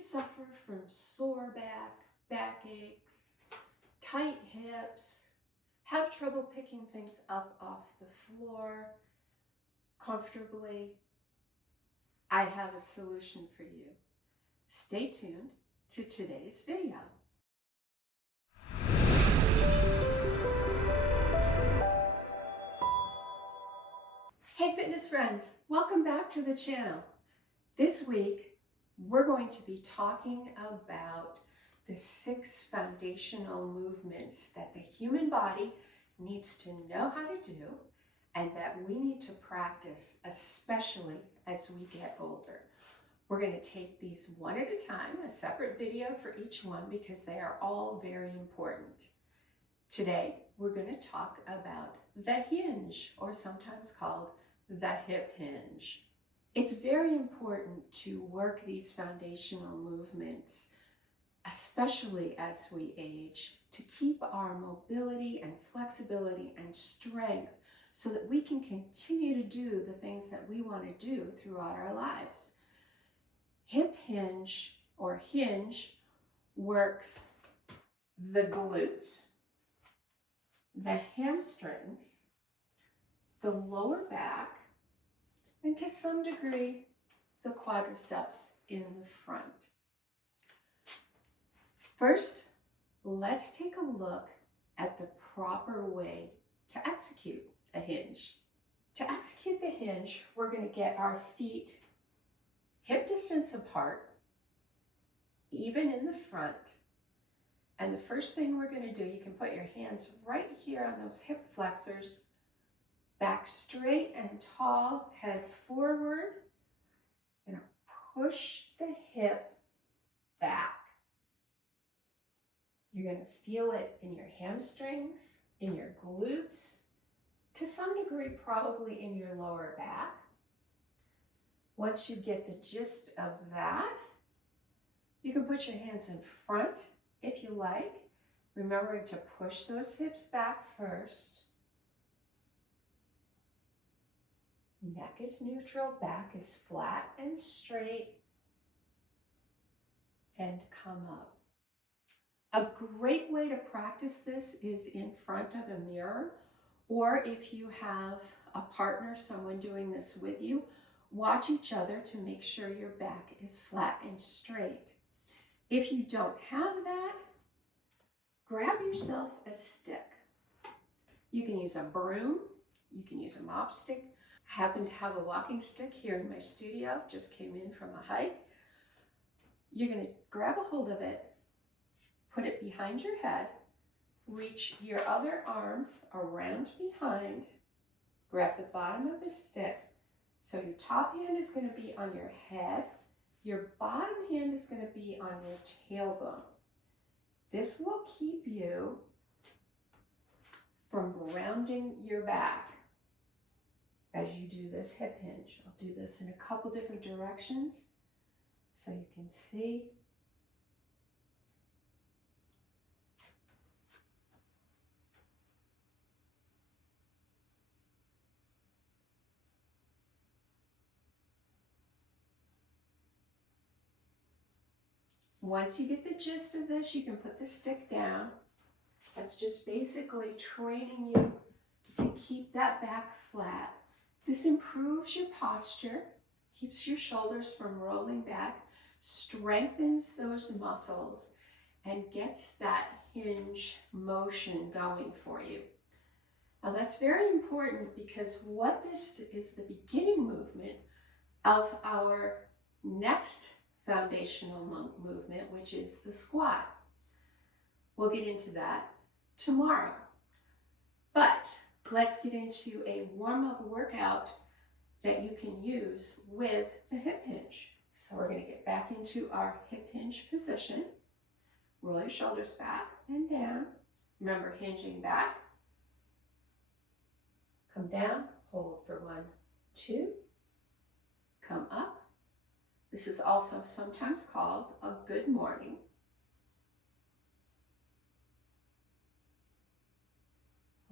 suffer from sore back, backaches, tight hips, have trouble picking things up off the floor comfortably, I have a solution for you. Stay tuned to today's video. Hey fitness friends, welcome back to the channel. This week, we're going to be talking about the 6 foundational movements that the human body needs to know how to do and that we need to practice, especially as we get older. We're going to take these one at a time, a separate video for each one because they are all very important. Today, we're going to talk about the hinge, or sometimes called the hip hinge. It's very important to work these foundational movements, especially as we age, to keep our mobility and flexibility and strength so that we can continue to do the things that we want to do throughout our lives. Hip hinge or hinge works the glutes, the hamstrings, the lower back, and to some degree, the quadriceps in the front. First, let's take a look at the proper way to execute a hinge. To execute the hinge, we're going to get our feet hip distance apart, even in the front. And the first thing we're going to do, you can put your hands right here on those hip flexors, back straight and tall, head forward. You're going to push the hip back. You're going to feel it in your hamstrings, in your glutes, to some degree probably in your lower back. Once you get the gist of that, you can put your hands in front if you like, remembering to push those hips back first. Neck is neutral, back is flat and straight, and come up. A great way to practice this is in front of a mirror, or if you have a partner, someone doing this with you, watch each other to make sure your back is flat and straight. If you don't have that, grab yourself a stick. You can use a broom, you can use a mop stick. I happen to have a walking stick here in my studio, just came in from a hike. You're going to grab a hold of it, put it behind your head, reach your other arm around behind, grab the bottom of the stick. So your top hand is going to be on your head, your bottom hand is going to be on your tailbone. This will keep you from rounding your back as you do this hip hinge. I'll do this in a couple different directions so you can see. Once you get the gist of this, you can put the stick down. That's just basically training you to keep that back flat. This improves your posture, keeps your shoulders from rolling back, strengthens those muscles, and gets that hinge motion going for you. Now that's very important because what this is the beginning movement of our next foundational movement, which is the squat. We'll get into that tomorrow. But let's get into a warm-up workout that you can use with the hip hinge. So we're going to get back into our hip hinge position. Roll your shoulders back and down. Remember, hinging back. Come down, hold for 1, 2. Come up. This is also sometimes called a good morning.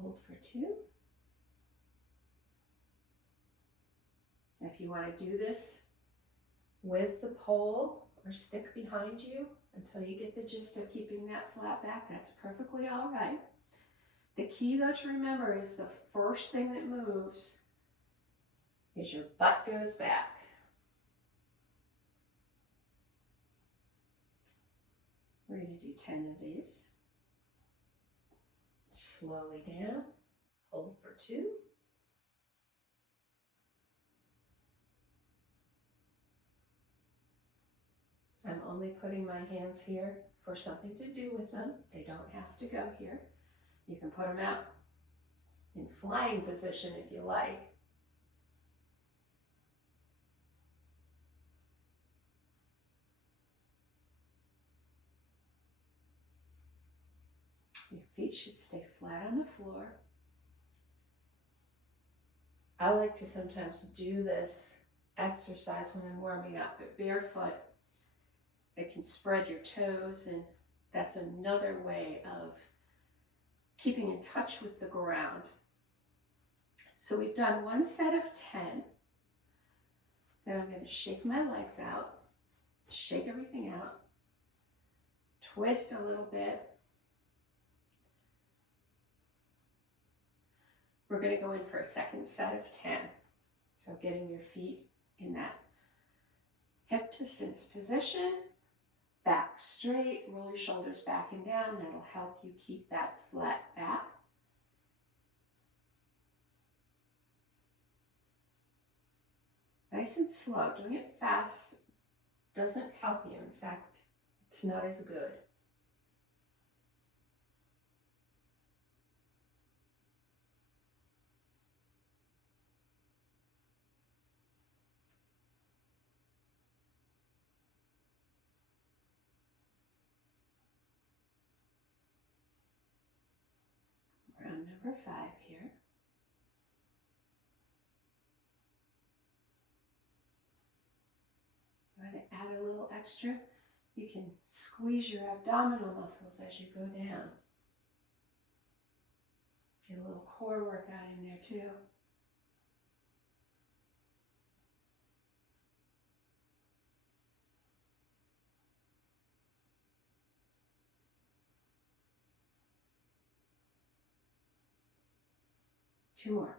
Hold for 2. If you want to do this with the pole or stick behind you until you get the gist of keeping that flat back. That's perfectly all right. The key, though, to remember is the first thing that moves is your butt goes back. We're going to do 10 of these. Slowly down. Hold for 2. I'm only putting my hands here for something to do with them. They don't have to go here. You can put them out in flying position if you like. Your feet should stay flat on the floor. I like to sometimes do this exercise when I'm warming up, but barefoot, it can spread your toes, and that's another way of keeping in touch with the ground. So we've done one set of 10. Then I'm going to shake my legs out, shake everything out, twist a little bit. We're going to go in for a second set of 10. So getting your feet in that hip distance position, back straight, roll your shoulders back and down. That'll help you keep that flat back. Nice and slow. Doing it fast doesn't help you. In fact, it's not as good. We're on number 5 here. You want to add a little extra? You can squeeze your abdominal muscles as you go down. Get a little core workout in there too. Two more.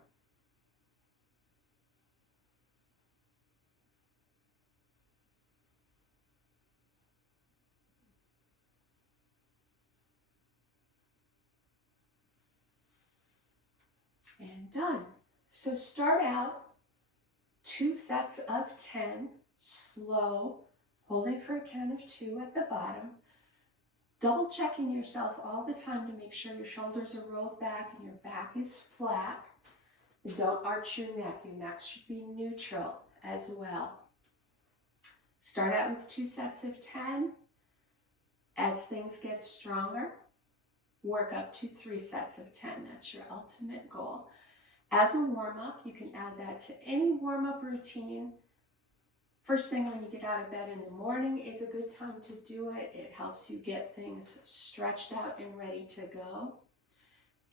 And done. So start out 2 sets of 10, slow, holding for a count of 2 at the bottom. Double checking yourself all the time to make sure your shoulders are rolled back and your back is flat. And don't arch your neck. Your neck should be neutral as well. Start out with 2 sets of 10. As things get stronger, work up to 3 sets of 10. That's your ultimate goal. As a warm-up, you can add that to any warm-up routine. First thing when you get out of bed in the morning is a good time to do it. It helps you get things stretched out and ready to go.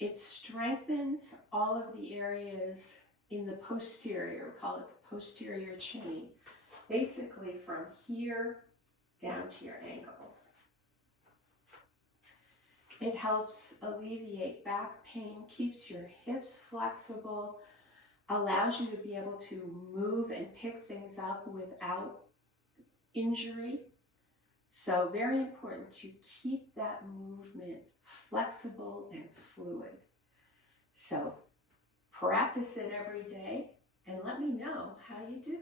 It strengthens all of the areas in the posterior, we call it the posterior chain, basically from here down to your ankles. It helps alleviate back pain, keeps your hips flexible, allows you to be able to move and pick things up without injury. So very important to keep that movement flexible and fluid. So practice it every day and let me know how you do.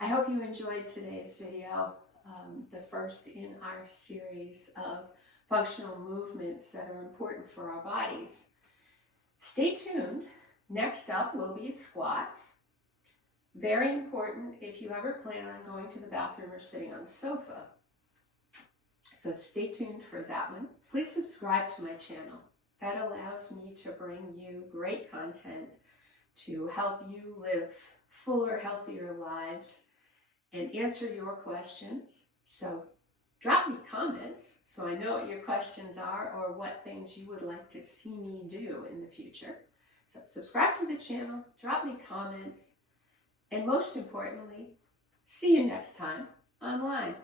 I hope you enjoyed today's video, the first in our series of functional movements that are important for our bodies. Stay tuned. Next up will be squats. Very important if you ever plan on going to the bathroom or sitting on the sofa. So stay tuned for that one. Please subscribe to my channel. That allows me to bring you great content to help you live fuller, healthier lives and answer your questions. So drop me comments so I know what your questions are or what things you would like to see me do in the future. So subscribe to the channel, drop me comments, and most importantly, see you next time online.